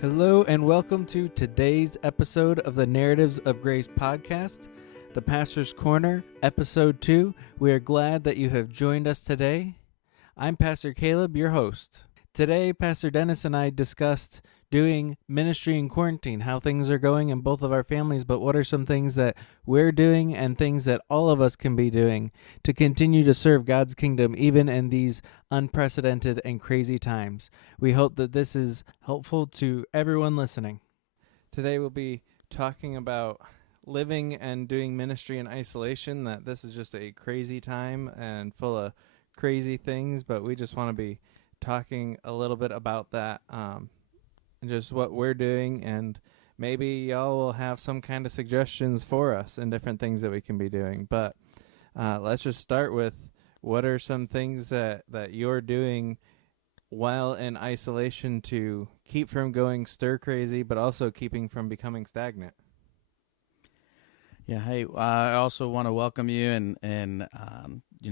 Hello and welcome to today's episode of the Narratives of Grace podcast, the Pastor's Corner, episode 2. We are glad that you have joined us today. I'm Pastor Kaleb, your host. Today, Pastor Dennis and I discussed doing ministry in quarantine, how things are going in both of our families, but what are some things that we're doing and things that all of us can be doing to continue to serve God's kingdom even in these unprecedented and crazy times. We hope that this is helpful to everyone listening. Today we'll be talking about living and doing ministry in isolation, that this is just a crazy time and full of crazy things, but we just want to be talking a little bit about that and just what we're doing, and maybe y'all will have some kind of suggestions for us and different things that we can be doing. But let's just start with, what are some things that you're doing while in isolation to keep from going stir crazy, but also keeping from becoming stagnant? Yeah, hey, I also want to welcome you, and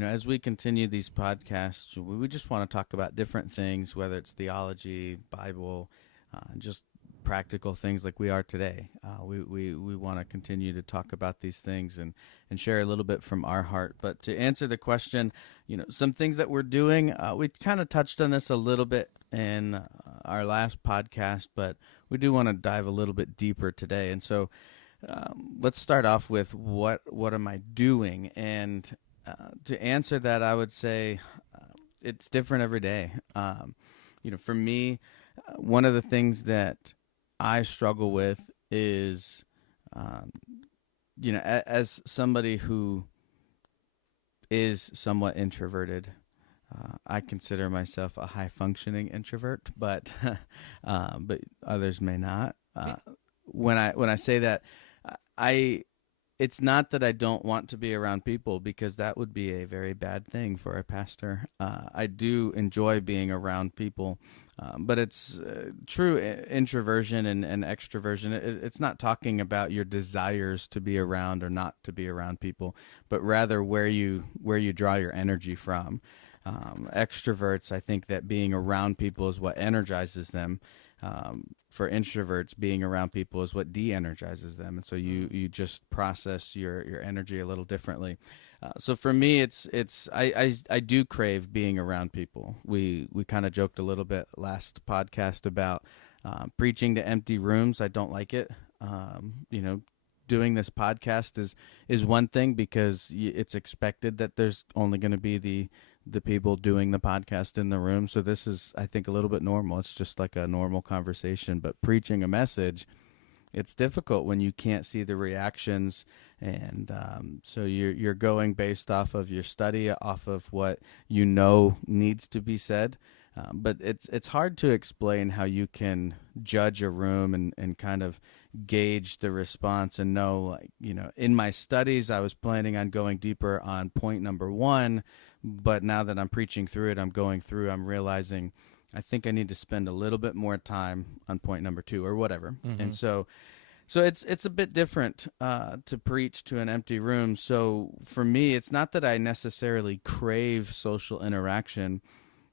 as we continue these podcasts, we just want to talk about different things, whether it's theology, Bible, just practical things like we are today. We want to continue to talk about these things and share a little bit from our heart. But to answer the question, some things that we're doing, we kind of touched on this a little bit in our last podcast, but we do want to dive a little bit deeper today. And so let's start off with what am I doing? And to answer that, I would say it's different every day. For me, one of the things that I struggle with is, as somebody who is somewhat introverted, I consider myself a high-functioning introvert, but others may not. When I say that, it's not that I don't want to be around people, because that would be a very bad thing for a pastor. I do enjoy being around people, but it's true introversion and extroversion. It's not talking about your desires to be around or not to be around people, but rather where you draw your energy from. Extroverts, I think that being around people is what energizes them. For introverts, being around people is what de-energizes them, and so you just process your energy a little differently. So for me, I do crave being around people. We kind of joked a little bit last podcast about preaching to empty rooms. I don't like it. Doing this podcast is one thing, because it's expected that there's only going to be the people doing the podcast in the room. So this is, I think, a little bit normal. It's just like a normal conversation. But preaching a message, it's difficult when you can't see the reactions, and so you're going based off of your study, off of what needs to be said. But it's hard to explain how you can judge a room and kind of gauge the response and know, in my studies, I was planning on going deeper on point number 1, but now that I'm preaching through it, I'm realizing I think I need to spend a little bit more time on point number 2 or whatever. Mm-hmm. And so it's a bit different to preach to an empty room. So for me, it's not that I necessarily crave social interaction,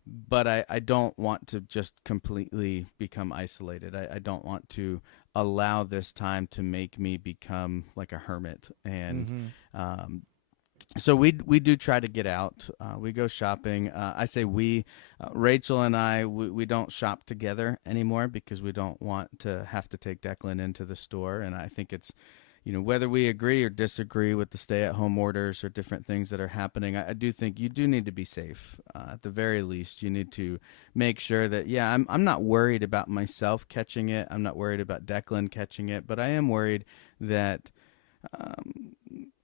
but I don't want to just completely become isolated. I don't want to allow this time to make me become like a hermit. And so we do try to get out. We go shopping. I say Rachel and I, we don't shop together anymore, because we don't want to have to take Declan into the store. And I think it's, whether we agree or disagree with the stay-at-home orders or different things that are happening, I do think you do need to be safe. At the very least, you need to make sure that, I'm not worried about myself catching it. I'm not worried about Declan catching it, but I am worried that,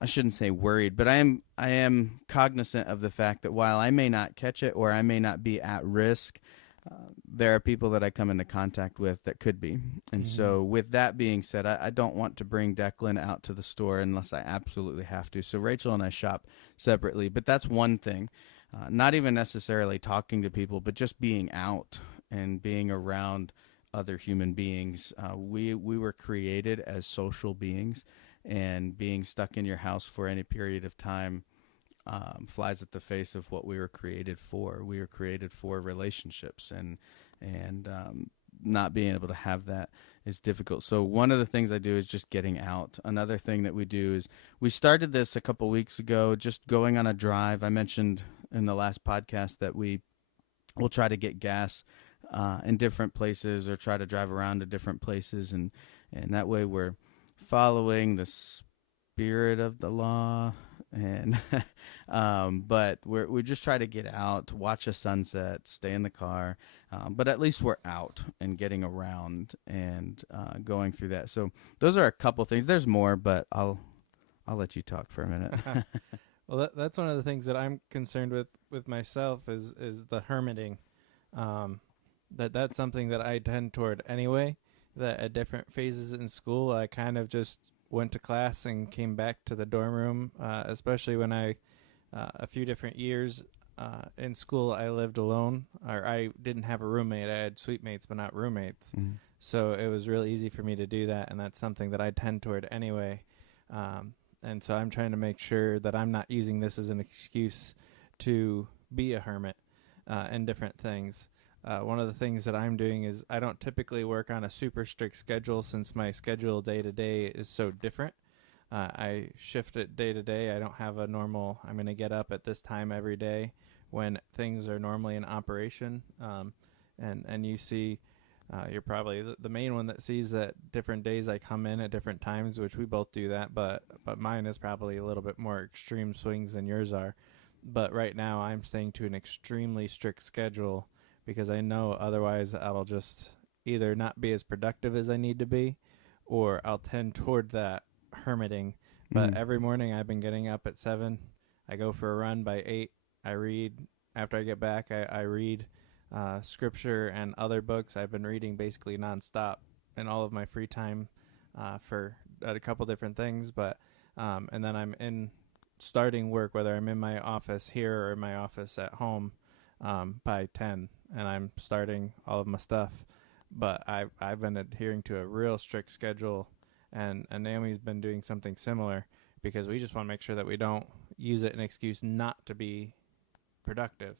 I shouldn't say worried, but I am cognizant of the fact that while I may not catch it or I may not be at risk, there are people that I come into contact with that could be. And so with that being said, I don't want to bring Declan out to the store unless I absolutely have to. So Rachel and I shop separately, but that's one thing. Not even necessarily talking to people, but just being out and being around other human beings. We were created as social beings, and being stuck in your house for any period of time flies at the face of what we were created for. We were created for relationships, and not being able to have that is difficult. So one of the things I do is just getting out. Another thing that we do is we started this a couple weeks ago, just going on a drive. I mentioned in the last podcast that we will try to get gas in different places or try to drive around to different places, and that way we're following the spirit of the law. And but we just try to get out, watch a sunset, stay in the car, but at least we're out and getting around and going through that. So those are a couple things. There's more, but I'll let you talk for a minute. Well, that's one of the things that I'm concerned with myself is the hermiting. That's something that I tend toward anyway. That at different phases in school, I kind of just went to class and came back to the dorm room, especially when a few different years in school, I lived alone, or I didn't have a roommate. I had suite mates, but not roommates. Mm-hmm. So it was really easy for me to do that, and that's something that I tend toward anyway. And so I'm trying to make sure that I'm not using this as an excuse to be a hermit in different things. One of the things that I'm doing is I don't typically work on a super strict schedule since my schedule day to day is so different. I shift it day to day. I don't have a normal, I'm going to get up at this time every day when things are normally in operation. And you see, you're probably the main one that sees that different days I come in at different times, which we both do that, but mine is probably a little bit more extreme swings than yours are. But right now I'm staying to an extremely strict schedule, because I know otherwise I'll just either not be as productive as I need to be, or I'll tend toward that hermiting. But every morning I've been getting up at 7. I go for a run by 8. I read. After I get back, I read scripture and other books. I've been reading basically nonstop in all of my free time for a couple different things. But and then I'm in starting work, whether I'm in my office here or in my office at home, by 10, and I'm starting all of my stuff. But I've been adhering to a real strict schedule, and Naomi's been doing something similar, because we just want to make sure that we don't use it an excuse not to be productive.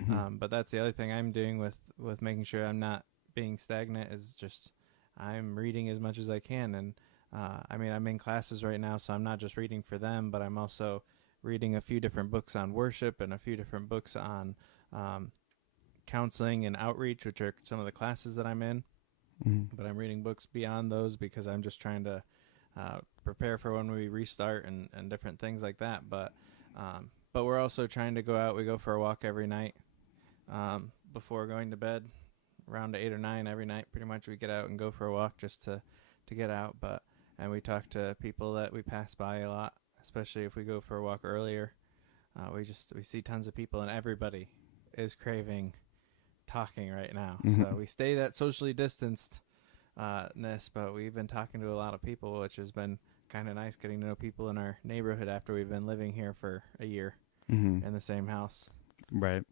Mm-hmm. But that's the other thing I'm doing with making sure I'm not being stagnant, is just I'm reading as much as I can. And I'm in classes right now, so I'm not just reading for them, but I'm also reading a few different books on worship and a few different books on counseling and outreach, which are some of the classes that I'm in. Mm-hmm. But I'm reading books beyond those because I'm just trying to prepare for when we restart and different things like that. But we're also trying to go out. We go for a walk every night before going to bed, around 8 or 9 every night. Pretty much we get out and go for a walk just to get out. And we talk to people that we pass by a lot, especially if we go for a walk earlier. We see tons of people, and everybody is craving talking right now. Mm-hmm. So we stay that socially distanced but we've been talking to a lot of people, which has been kind of nice, getting to know people in our neighborhood after we've been living here for a year in the same house. Right.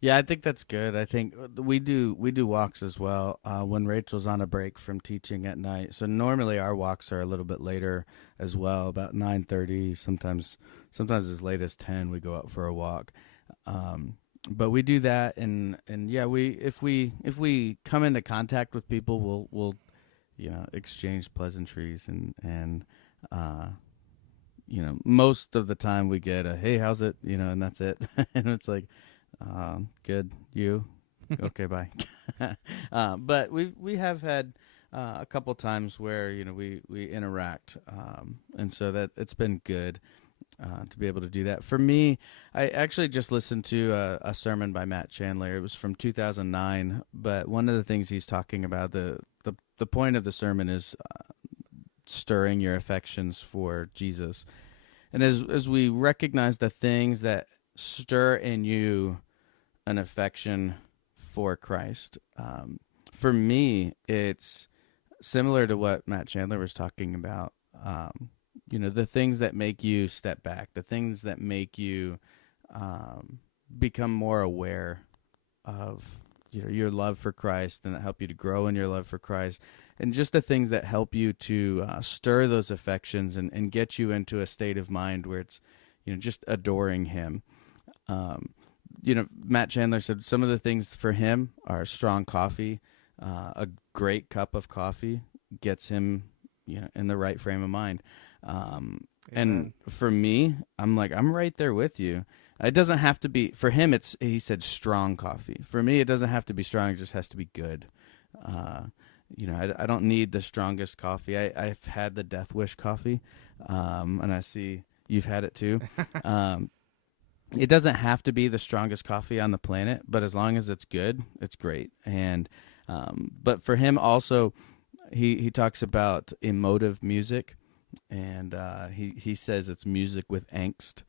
Yeah, I think that's good. I think we do walks as well when Rachel's on a break from teaching at night. So normally our walks are a little bit later as well, about 9:30, sometimes as late as 10 we go out for a walk. But we do that, and yeah, if we come into contact with people, we'll exchange pleasantries, and most of the time we get a hey, how's it, and that's it. And it's like, good, you okay, bye. But we have had a couple times where we interact, and so that it's been good to be able to do that. For me, I actually just listened to a sermon by Matt Chandler. It was from 2009, but one of the things he's talking about, the point of the sermon is stirring your affections for Jesus. And as we recognize the things that stir in you an affection for Christ, for me, it's similar to what Matt Chandler was talking about. The things that make you step back, the things that make you become more aware of your love for Christ, and that help you to grow in your love for Christ, and just the things that help you to stir those affections and get you into a state of mind where it's just adoring Him. Matt Chandler said some of the things for him are strong coffee, A great cup of coffee gets him, in the right frame of mind. And for me, I'm right there with you. It doesn't have to be for him. He said strong coffee. For me, it doesn't have to be strong. It just has to be good. I don't need the strongest coffee. I've had the Death Wish coffee, and I see you've had it too. It doesn't have to be the strongest coffee on the planet, but as long as it's good, it's great. And but for him also, he talks about emotive music, and he says it's music with angst.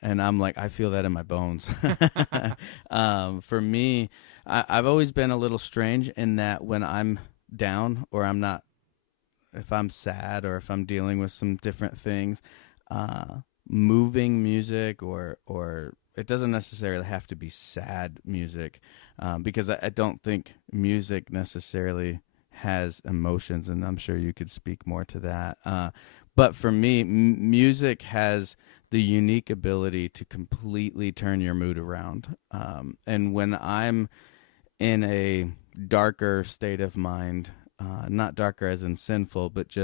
And I'm like, I feel that in my bones. For me, I've always been a little strange in that when I'm down or if I'm sad or if I'm dealing with some different things, moving music or it doesn't necessarily have to be sad music, because I don't think music necessarily has emotions, and I'm sure you could speak more to that. But for me, music has the unique ability to completely turn your mood around. And when I'm in a darker state of mind, not darker as in sinful, but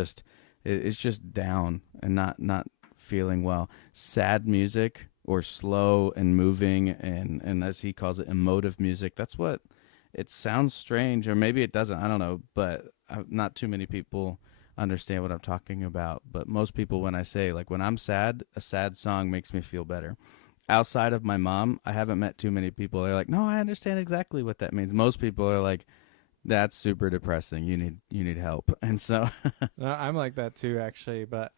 it's just down and not feeling well, sad music or slow and moving and as he calls it, emotive music, that's what it sounds strange, or maybe it doesn't, I don't know, but not too many people understand what I'm talking about. But most people, when I say, like, when I'm sad, a sad song makes me feel better. Outside of my mom, I haven't met too many people. They're like, no, I understand exactly what that means. Most people are like, that's super depressing. You need help. And so No, I'm like that too, actually. But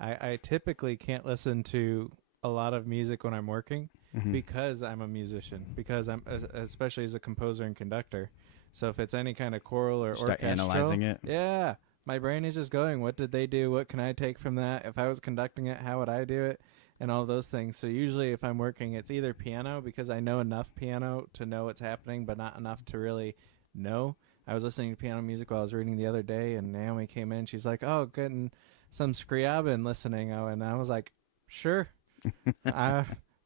I typically can't listen to a lot of music when I'm working because I'm a musician, because I'm especially as a composer and conductor. So if it's any kind of choral or start orchestral, analyzing it. yeah, my brain is just going, what did they do? What can I take from that? If I was conducting it, how would I do it? And all those things. So usually if I'm working, it's either piano, because I know enough piano to know what's happening, but not enough to really know. I was listening to piano music while I was reading the other day, and Naomi came in. She's like, oh, getting some Scriabin listening. Oh, and I was like, sure.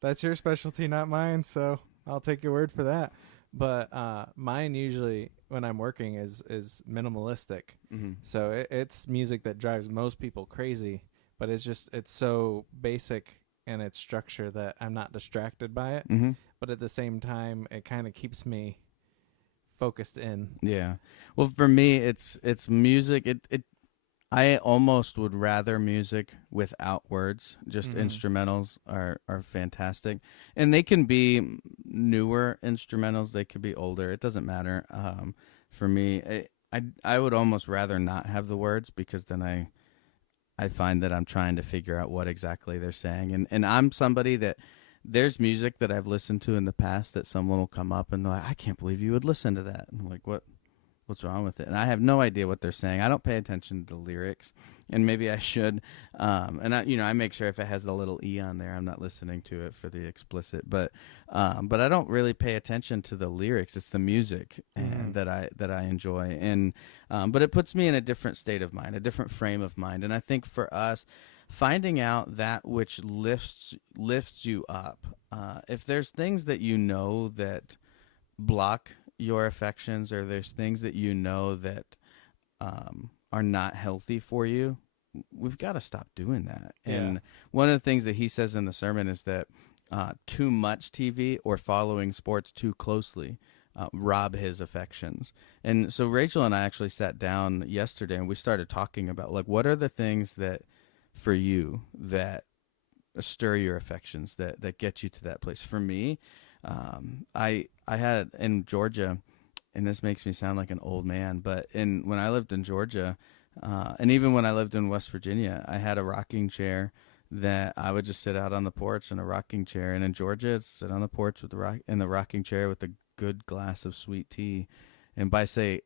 That's your specialty, not mine, so I'll take your word for that. But mine usually, when I'm working, is minimalistic. So it's music that drives most people crazy, but it's so basic in its structure that I'm not distracted by it. But at the same time, it kind of keeps me focused in. Yeah. Well, for me, it's music. I almost would rather music without words. Just instrumentals are fantastic, and they can be newer instrumentals. They could be older. It doesn't matter. For me, I would almost rather not have the words, because then I find that I'm trying to figure out what exactly they're saying, and I'm somebody that there's music that I've listened to in the past that someone will come up and they're like, I can't believe you would listen to that. And I'm like, what's wrong with it? And I have no idea what they're saying. I don't pay attention to the lyrics, and maybe I should. And I make sure if it has the little E on there, I'm not listening to it for the explicit. But I don't really pay attention to the lyrics. It's the music and that I enjoy. And but it puts me in a different state of mind, a different frame of mind. And I think for us, finding out that which lifts you up. If there's things that you know that block your affections, or there's things that you know that are not healthy for you, we've got to stop doing that. Yeah. And one of the things that he says in the sermon is that too much TV or following sports too closely rob his affections. And so Rachel and I actually sat down yesterday and we started talking about, like, what are the things that for you that stir your affections, that get you to that place. For me, I had in Georgia, and this makes me sound like an old man, but when I lived in Georgia, and even when I lived in West Virginia, I had a rocking chair that I would just sit out on the porch in a rocking chair. And in Georgia, it's sit on the porch with in the rocking chair with a good glass of sweet tea. And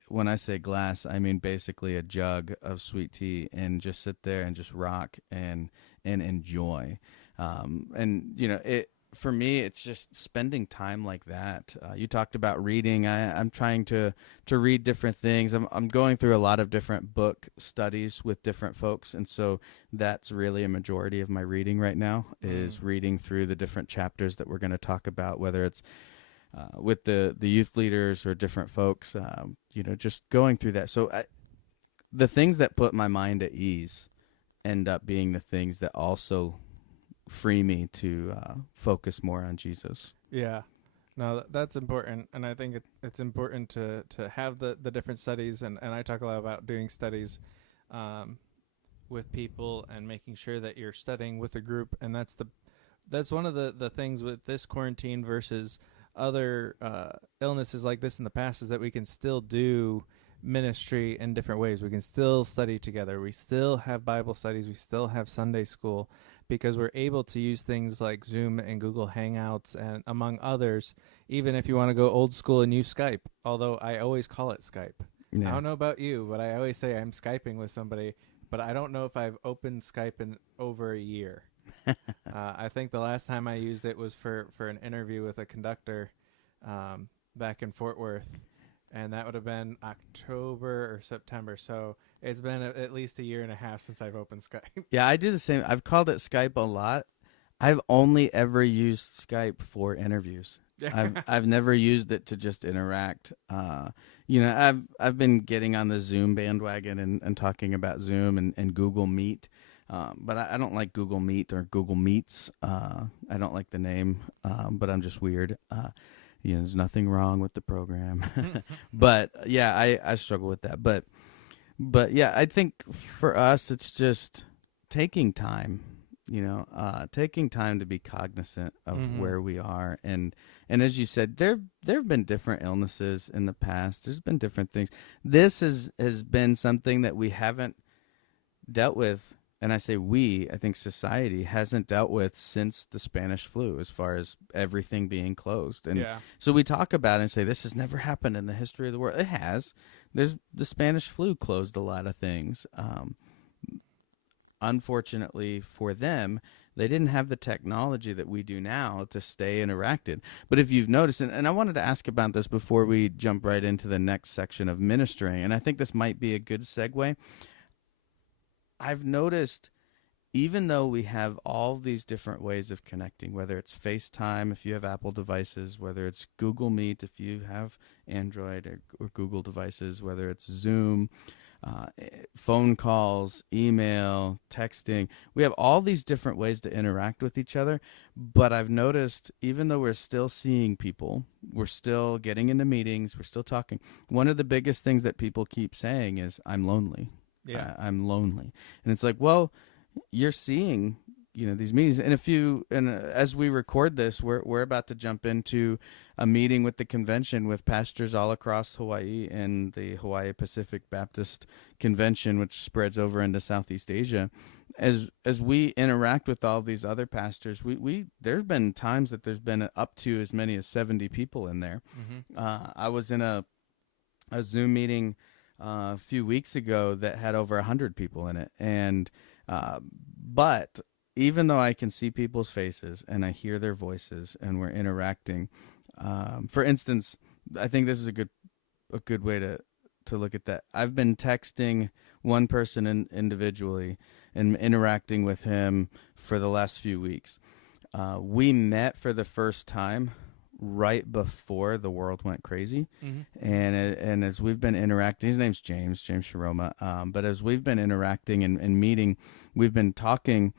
when I say glass, I mean basically a jug of sweet tea, and just sit there and just rock and enjoy. For me, it's just spending time like that. You talked about reading. I'm trying to read different things. I'm going through a lot of different book studies with different folks, and so that's really a majority of my reading right now is reading through the different chapters that we're going to talk about, whether it's with the youth leaders or different folks, just going through that. So the things that put my mind at ease end up being the things that also free me to focus more on Jesus. Yeah. No, that's important, and I think it's important to have the different studies, and I talk a lot about doing studies with people and making sure that you're studying with a group, and that's one of the things with this quarantine versus other illnesses like this in the past, is that we can still do ministry in different ways. We can still study together. We still have Bible studies. We still have Sunday school, because we're able to use things like Zoom and Google Hangouts and among others, even if you want to go old school and use Skype, although I always call it Skype. Yeah. I don't know about you, but I always say I'm Skyping with somebody, but I don't know if I've opened Skype in over a year. I think the last time I used it was for an interview with a conductor back in Fort Worth, and that would have been October or September. So it's been at least a year and a half since I've opened Skype. Yeah, I do the same. I've called it Skype a lot. I've only ever used Skype for interviews. I've never used it to just interact. I've been getting on the Zoom bandwagon and talking about Zoom and Google Meet. But I don't like Google Meet or Google Meets. I don't like the name, but I'm just weird. There's nothing wrong with the program. But yeah, I struggle with that. But yeah, I think for us, it's just taking time, taking time to be cognizant of where we are. And as you said, there have been different illnesses in the past. There's been different things. This has been something that we haven't dealt with. And I say I think society hasn't dealt with since the Spanish flu, as far as everything being closed. And so we talk about it and say, this has never happened in the history of the world. It has. The Spanish flu closed a lot of things. Unfortunately for them, they didn't have the technology that we do now to stay interacted. But if you've noticed, and I wanted to ask about this before we jump right into the next section of ministering, and I think this might be a good segue. I've noticed, even though we have all these different ways of connecting, whether it's FaceTime if you have Apple devices, whether it's Google Meet if you have Android or Google devices, whether it's Zoom, phone calls, email, texting, we have all these different ways to interact with each other. But I've noticed, even though we're still seeing people, we're still getting into meetings, we're still talking, one of the biggest things that people keep saying is, I'm lonely. Yeah. I'm lonely. And it's like, well, you're seeing, these meetings. And as we record this, we're about to jump into a meeting with the convention with pastors all across Hawaii and the Hawaii Pacific Baptist Convention, which spreads over into Southeast Asia. As we interact with all these other pastors, there's been times that there's been up to as many as 70 people in there. I was in a Zoom meeting a few weeks ago that had over 100 people in it. And but even though I can see people's faces and I hear their voices and we're interacting, for instance, I think this is a good way to look at that. I've been texting one person individually and interacting with him for the last few weeks. We met for the first time right before the world went crazy. And as we've been interacting, his name's James Sharoma, but as we've been interacting and meeting, we've been talking,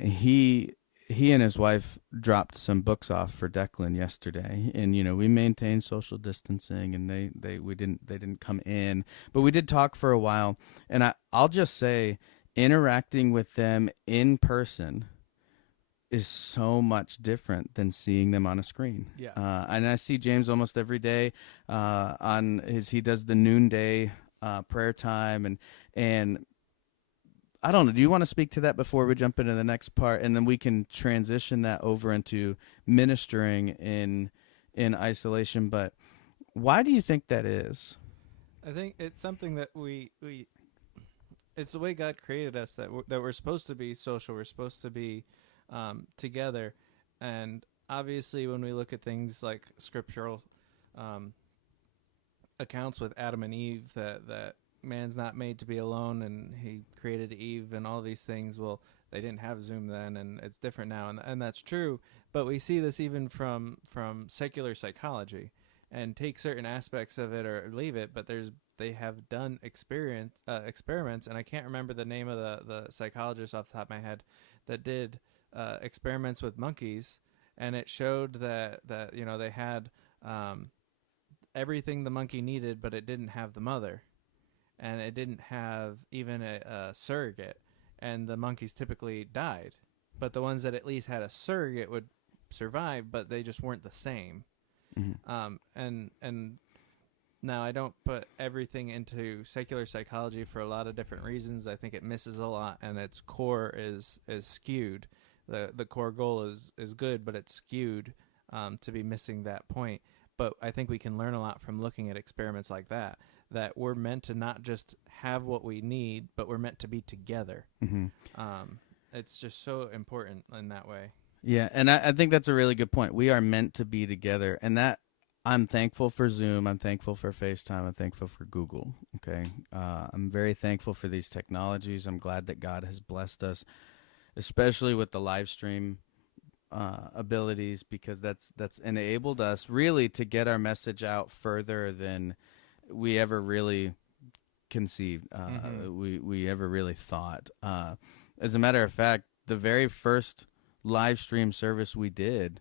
he and his wife dropped some books off for Declan yesterday, and we maintained social distancing, and they didn't come in, but we did talk for a while. And I'll just say, interacting with them in person is so much different than seeing them on a screen. Yeah. And I see James almost every day he does the noonday prayer time, and I don't know. Do you want to speak to that before we jump into the next part, and then we can transition that over into ministering in isolation? But why do you think that is? I think it's something that we it's the way God created us, that we're supposed to be social. We're supposed to be together. And obviously when we look at things like scriptural accounts with Adam and Eve, that man's not made to be alone, and he created Eve and all these things. Well, they didn't have Zoom then, and it's different now, and that's true. But we see this even from secular psychology, and take certain aspects of it or leave it. But they have done experiments, and I can't remember the name of the psychologist off the top of my head that did experiments with monkeys, and it showed that they had everything the monkey needed, but it didn't have the mother, and it didn't have even a surrogate, and the monkeys typically died. But the ones that at least had a surrogate would survive, but they just weren't the same. Mm-hmm. And now I don't put everything into secular psychology for a lot of different reasons. I think it misses a lot, and its core is skewed. The core goal is good, but it's skewed to be missing that point. But I think we can learn a lot from looking at experiments like that we're meant to not just have what we need, but we're meant to be together. Mm-hmm. It's just so important in that way. Yeah, and I think that's a really good point. We are meant to be together, and that I'm thankful for Zoom. I'm thankful for FaceTime. I'm thankful for Google. Okay, I'm very thankful for these technologies. I'm glad that God has blessed us, especially with the live stream abilities, because that's enabled us really to get our message out further than we ever really conceived. We ever really thought. As a matter of fact, the very first live stream service we did,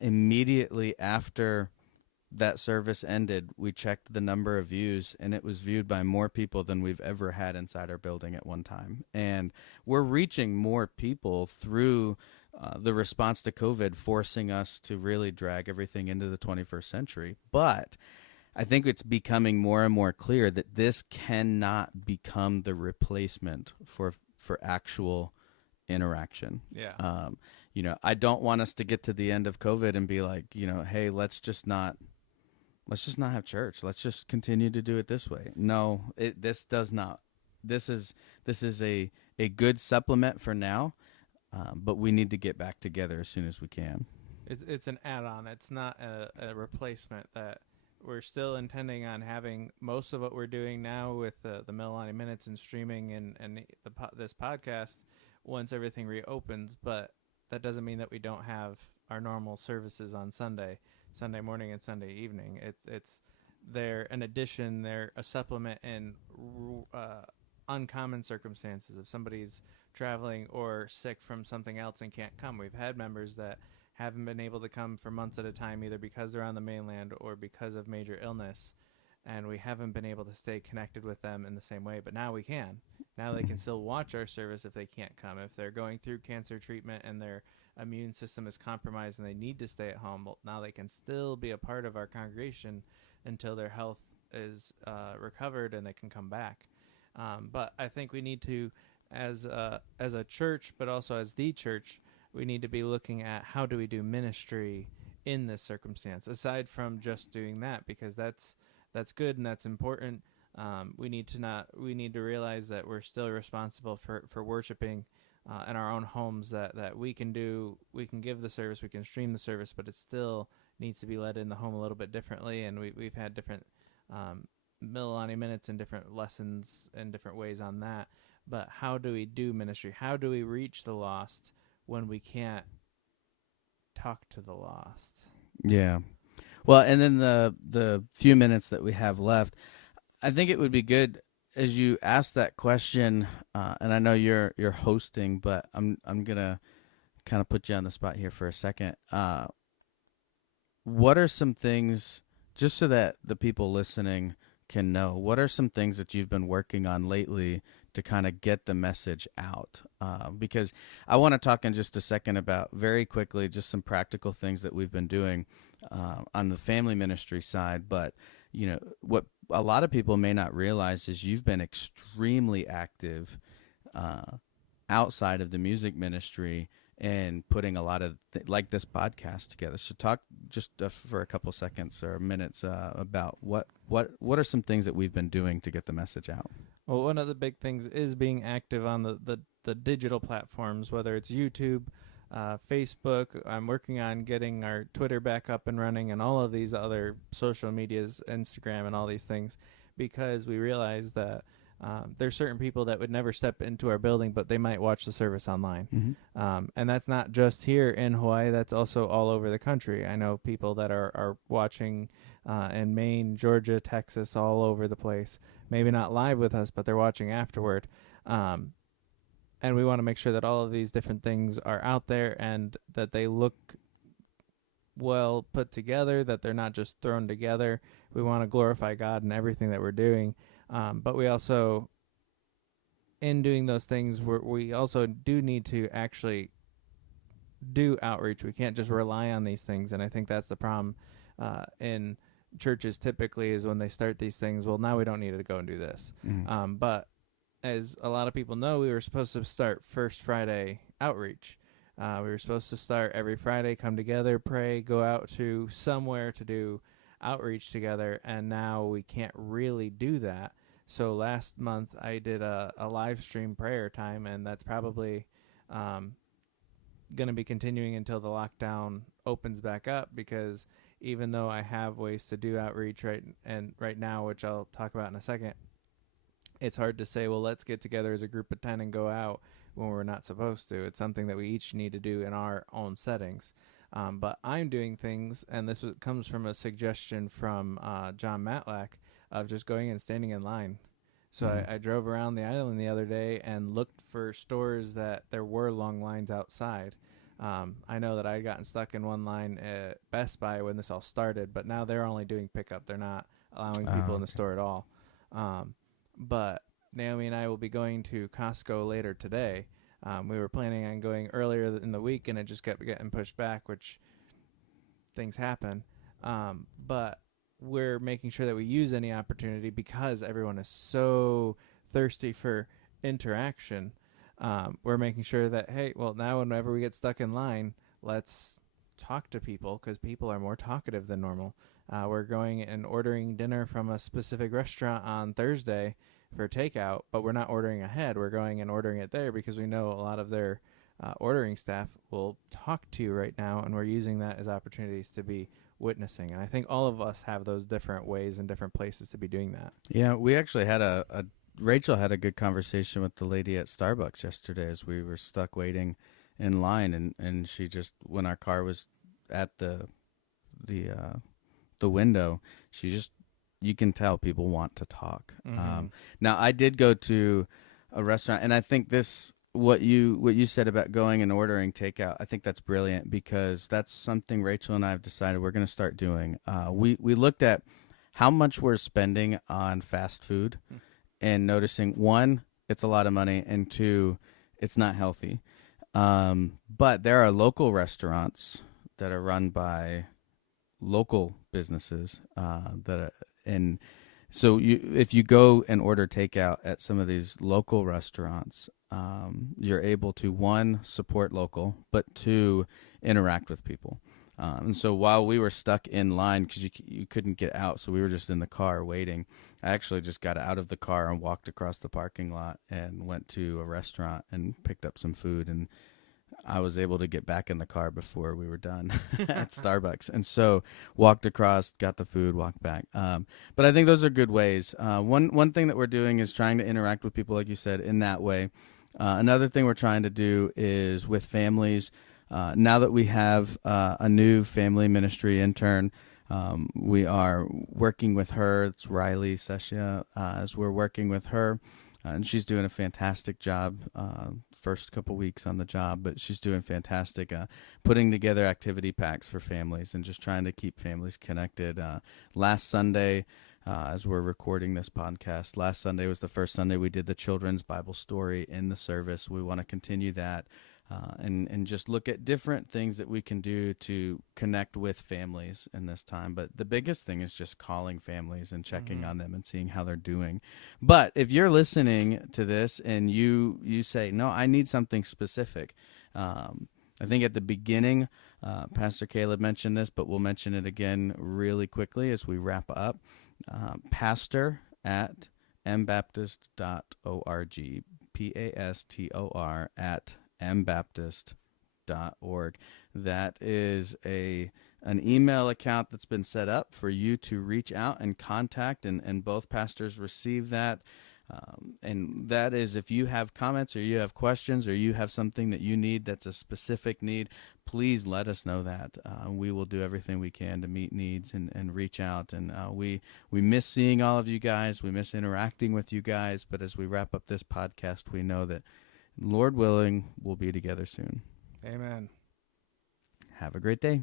immediately after that service ended, we checked the number of views, and it was viewed by more people than we've ever had inside our building at one time. And we're reaching more people through the response to COVID, forcing us to really drag everything into the 21st century. But I think it's becoming more and more clear that this cannot become the replacement for actual interaction. Yeah. I don't want us to get to the end of COVID and be like, hey, let's just not have church. Let's just continue to do it this way. No, this does not. This is a good supplement for now, but we need to get back together as soon as we can. It's an add-on. It's not a replacement. That we're still intending on having most of what we're doing now with the Mililani Minutes and streaming and this podcast once everything reopens, but that doesn't mean that we don't have our normal services on Sunday morning and Sunday evening. They're an addition, they're a supplement in uncommon circumstances. If somebody's traveling or sick from something else and can't come, we've had members that haven't been able to come for months at a time, either because they're on the mainland or because of major illness, and we haven't been able to stay connected with them in the same way. But now we can. Now they can still watch our service if they can't come. If they're going through cancer treatment and their immune system is compromised and they need to stay at home, well, now they can still be a part of our congregation until their health is recovered and they can come back. But I think we need to, as a church, but also as the church, we need to be looking at how do we do ministry in this circumstance, aside from just doing that, because that's good and that's important. We need to realize that we're still responsible for worshiping in our own homes, that we can give the service, we can stream the service, but it still needs to be led in the home a little bit differently. And we've had different Mililani Minutes and different lessons and different ways on that. But how do we do ministry? How do we reach the lost when we can't talk to the lost? Yeah. Well, and then the few minutes that we have left, I think it would be good as you ask that question, and I know you're hosting, but I'm gonna kind of put you on the spot here for a second. What are some things, just so that the people listening can know, what are some things that you've been working on lately to kind of get the message out? Because I want to talk in just a second about, very quickly, just some practical things that we've been doing on the family ministry side. But, what a lot of people may not realize is you've been extremely active outside of the music ministry and putting a lot of, like this podcast together. So talk just for a couple seconds or minutes about what are some things that we've been doing to get the message out? Well, one of the big things is being active on the digital platforms, whether it's YouTube, Facebook. I'm working on getting our Twitter back up and running and all of these other social medias, Instagram and all these things, because we realized that there's certain people that would never step into our building, but they might watch the service online. Mm-hmm. And that's not just here in Hawaii. That's also all over the country. I know people that are watching in Maine, Georgia, Texas, all over the place. Maybe not live with us, but they're watching afterward. And we want to make sure that all of these different things are out there and that they look well put together, that they're not just thrown together. We want to glorify God in everything that we're doing. But we also, in doing those things, we also do need to actually do outreach. We can't just rely on these things. And I think that's the problem in churches typically is when they start these things, well, now we don't need to go and do this. Mm-hmm. But as a lot of people know, we were supposed to start First Friday outreach. We were supposed to start every Friday, come together, pray, go out to somewhere to do outreach together, and now we can't really do that. So last month I did a live stream prayer time, and that's probably going to be continuing until the lockdown opens back up, because even though I have ways to do outreach right now, which I'll talk about in a second, it's hard to say, well, let's get together as a group of 10 and go out when we're not supposed to. It's something that we each need to do in our own settings. But I'm doing things, and this comes from a suggestion from John Matlack, of just going and standing in line. So I drove around the island the other day and looked for stores that there were long lines outside. I know that I had gotten stuck in one line at Best Buy when this all started, but now they're only doing pickup. They're not allowing people in the store at all. But Naomi and I will be going to Costco later today. We were planning on going earlier in the week, and it just kept getting pushed back, which things happen. But we're making sure that we use any opportunity, because everyone is so thirsty for interaction. We're making sure that, hey, well, now whenever we get stuck in line, let's talk to people, because people are more talkative than normal. We're going and ordering dinner from a specific restaurant on Thursday for takeout, but we're not ordering ahead. We're going and ordering it there because we know a lot of their ordering staff will talk to you right now, and we're using that as opportunities to be witnessing. And I think all of us have those different ways and different places to be doing that. Yeah, we actually had Rachel had a good conversation with the lady at Starbucks yesterday as we were stuck waiting in line, and she just, when our car was at the window, you can tell people want to talk. Mm-hmm. Now, I did go to a restaurant, and I think what you said about going and ordering takeout, I think that's brilliant, because that's something Rachel and I have decided we're going to start doing. We looked at how much we're spending on fast food, and noticing, one, it's a lot of money, and two, it's not healthy. But there are local restaurants that are run by local businesses and so if you go and order takeout at some of these local restaurants, you're able to, one, support local, but two, interact with people. And so while we were stuck in line because you couldn't get out, so we were just in the car waiting, I actually just got out of the car and walked across the parking lot and went to a restaurant and picked up some food, and I was able to get back in the car before we were done at Starbucks. And so walked across, got the food, walked back. But I think those are good ways. One thing that we're doing is trying to interact with people, like you said, in that way. Another thing we're trying to do is with families. Now that we have a new family ministry intern, we are working with her. It's Riley Sessia, as we're working with her. And she's doing a fantastic job. First couple weeks on the job, but she's doing fantastic, putting together activity packs for families and just trying to keep families connected. Last Sunday, as we're recording this podcast, last Sunday was the first Sunday we did the children's Bible story in the service. We want to continue that. And just look at different things that we can do to connect with families in this time. But the biggest thing is just calling families and checking on them and seeing how they're doing. But if you're listening to this and you say, no, I need something specific, I think at the beginning, Pastor Kaleb mentioned this, but we'll mention it again really quickly as we wrap up. Pastor at mbaptist.org, pastor at mbaptist.org. That is a an email account that's been set up for you to reach out and contact, and both pastors receive that. And that is, if you have comments or you have questions or you have something that you need that's a specific need, please let us know that. We will do everything we can to meet needs and reach out. And we miss seeing all of you guys. We miss interacting with you guys. But as we wrap up this podcast, we know that, Lord willing, we'll be together soon. Amen. Have a great day.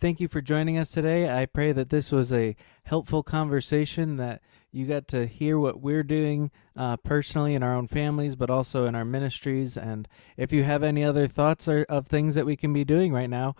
Thank you for joining us today. I pray that this was a helpful conversation, that you got to hear what we're doing personally in our own families, but also in our ministries. And if you have any other thoughts of things that we can be doing right now,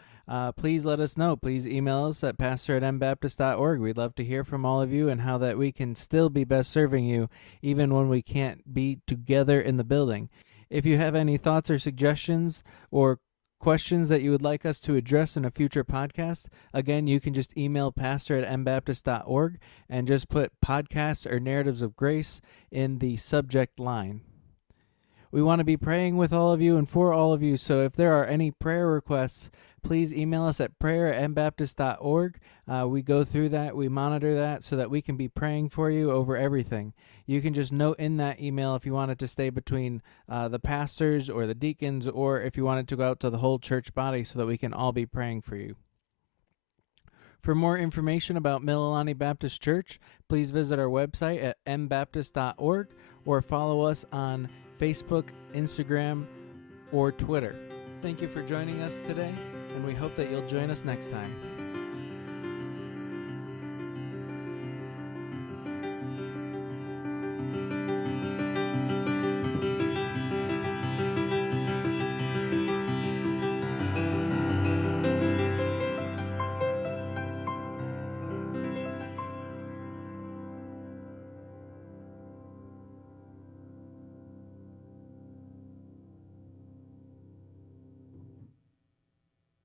please let us know. Please email us at pastor@mbaptist.org. We'd love to hear from all of you and how that we can still be best serving you even when we can't be together in the building. If you have any thoughts or suggestions or questions that you would like us to address in a future podcast, again, you can just email pastor@mbaptist.org and just put podcasts or narratives of grace in the subject line. We want to be praying with all of you and for all of you, so if there are any prayer requests, please email us at prayer@mbaptist.org. We go through that, we monitor that so that we can be praying for you over everything. You can just note in that email if you want it to stay between the pastors or the deacons, or if you want it to go out to the whole church body so that we can all be praying for you. For more information about Mililani Baptist Church, please visit our website at mbaptist.org or follow us on Facebook, Instagram, or Twitter. Thank you for joining us today, and we hope that you'll join us next time.